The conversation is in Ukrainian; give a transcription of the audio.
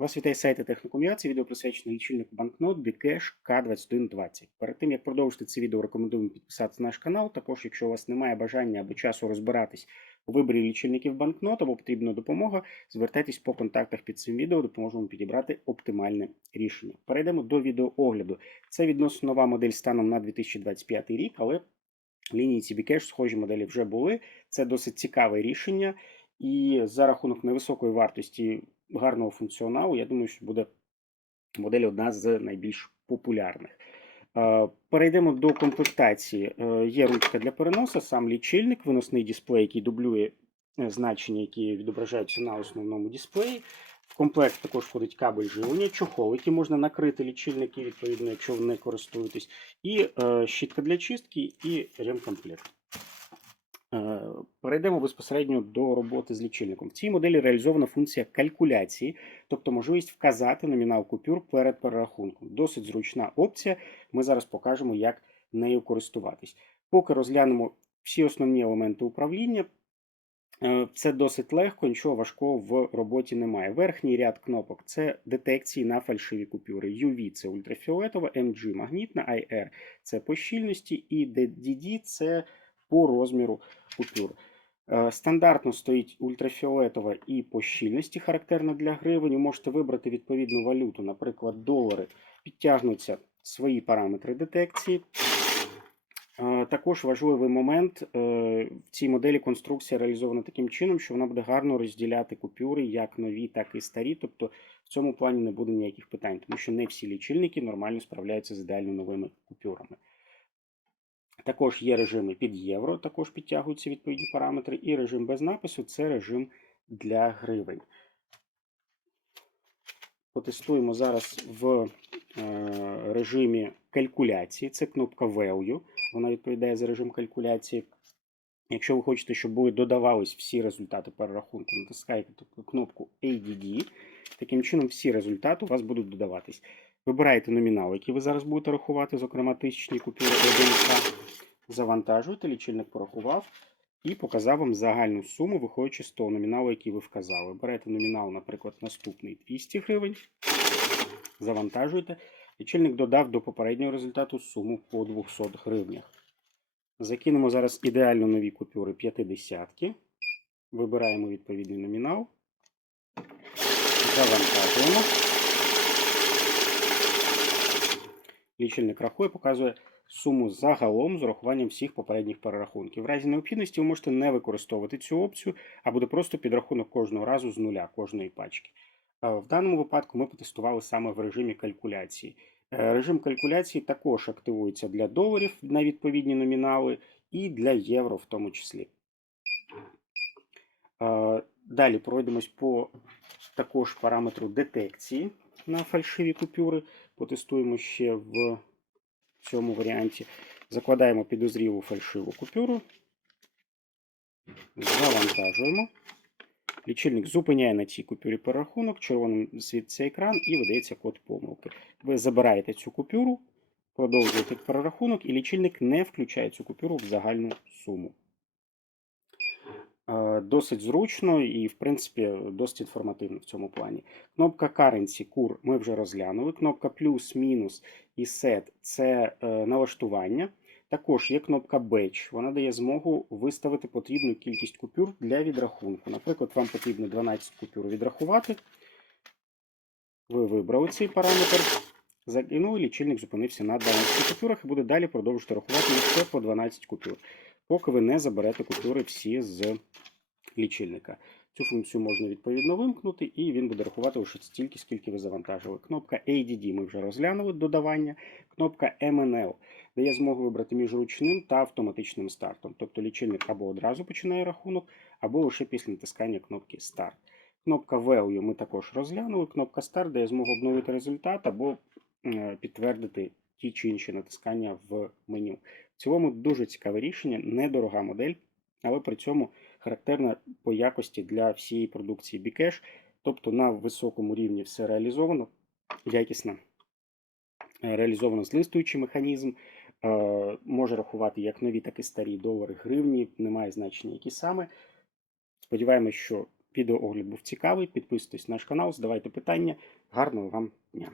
Вас вітає сайт Техноком.ua. Це відео присвячене лічильнику банкнот Bcash K2120. Перед тим як продовжити це відео, рекомендуємо підписатися на наш канал. Також, якщо у вас немає бажання або часу розбиратись у виборі лічильників банкнот або потрібна допомога, звертайтесь по контактах під цим відео, допоможемо підібрати оптимальне рішення. Перейдемо до відеоогляду. Це відносно нова модель станом на 2025 рік, але лінійці Bcash схожі моделі вже були. Це досить цікаве рішення. І за рахунок невисокої вартості гарного функціоналу, я думаю, що буде модель одна з найбільш популярних. Е, Перейдемо до комплектації. Е, Є ручка для переносу, сам лічильник, виносний дисплей, який дублює е, значення, які відображаються на основному дисплеї. В комплект також входить кабель живлення, чохол, який можна накрити лічильники, відповідно, якщо ви не користуєтесь, і щітка для чистки, і ремкомплект. Е, Перейдемо безпосередньо до роботи з лічильником. В цій моделі реалізована функція калькуляції, тобто можливість вказати номінал купюр перед перерахунком. Досить зручна опція. Ми зараз покажемо, як нею користуватись. Поки розглянемо всі основні елементи управління. Е, Це досить легко, нічого важкого в роботі немає. Верхній ряд кнопок це детекції на фальшиві купюри. UV це ультрафіолетова, MG магнітна, IR це по щільності, і DD це по розміру купюр. Е, Стандартно стоїть ультрафіолетова і по щільності, характерна для гривень. Ви можете вибрати відповідну валюту, наприклад, долари, підтягнуться свої параметри детекції. Е, Також важливий момент е, в цій моделі конструкція реалізована таким чином, що вона буде гарно розділяти купюри як нові, так і старі. Тобто в цьому плані не буде ніяких питань, тому що не всі лічильники нормально справляються з ідеально новими купюрами. Також є режими під євро, також підтягуються відповідні параметри, і режим без напису це режим для гривень. Потестуємо зараз в е, режимі калькуляції. Це кнопка Value. Вона відповідає за режим калькуляції. Якщо ви хочете, щоб додавались всі результати перерахунку, натискаєте кнопку ADD. Таким чином, всі результати у вас будуть додаватись. Вибираєте номінал, який ви зараз будете рахувати, зокрема тисячні купюри 1К. Завантажуєте, лічильник порахував і показав вам загальну суму, виходячи з того номіналу, який ви вказали. Берете номінал, наприклад, наступний 200 гривень. Завантажуєте. Лічильник додав до попереднього результату суму по 200 гривнях. Закинемо зараз ідеально нові купюри 50. Вибираємо відповідний номінал. Завантажуємо. Лічильник рахує, показує суму загалом з урахуванням всіх попередніх перерахунків. В разі необхідності ви можете не використовувати цю опцію, а буде просто підрахунок кожного разу з нуля кожної пачки. Е, В даному випадку ми потестували саме в режимі калькуляції. Е, Режим калькуляції також активується для доларів на відповідні номінали і для євро в тому числі. Е, Далі пройдемось по також параметру детекції на фальшиві купюри. Потестуємо ще в цьому варіанті. Закладаємо підозрілу фальшиву купюру. Завантажуємо. Лічильник зупиняє на цій купюрі перерахунок, червоним світиться екран і видається код помилки. Ви забираєте цю купюру, продовжуєте перерахунок, і лічильник не включає цю купюру в загальну суму. Е, Досить зручно і, в принципі, досить інформативно в цьому плані. Кнопка Currency, кур ми вже розглянули. Кнопка плюс, мінус і set це е, налаштування. Також є кнопка Batch. Вона дає змогу виставити потрібну кількість купюр для відрахунку. Наприклад, вам потрібно 12 купюр відрахувати. Ви вибрали цей параметр. Закинули, лічильник зупинився на 12 купюрах і буде далі продовжувати рахувати лише по 12 купюр, поки ви не заберете купюри всі з лічильника. Цю функцію можна відповідно вимкнути, і він буде рахувати лише стільки, скільки ви завантажили. Кнопка ADD ми вже розглянули додавання. Кнопка MNL дає змогу вибрати між ручним та автоматичним стартом. Тобто лічильник або одразу починає рахунок, або лише після натискання кнопки Start. Кнопка Value ми також розглянули. Кнопка Start дає змогу обновити результат або е, підтвердити ті чи інші натискання в меню. В цілому дуже цікаве рішення, недорога модель, але при цьому характерна по якості для всієї продукції Bcash. Тобто на високому рівні все реалізовано, якісно е, реалізовано злистуючий механізм. е, Може рахувати як нові, так і старі долари, гривні, немає значення, які саме. Сподіваємось, що відеоогляд був цікавий. Підписуйтесь на наш канал, задавайте питання. Гарного вам дня!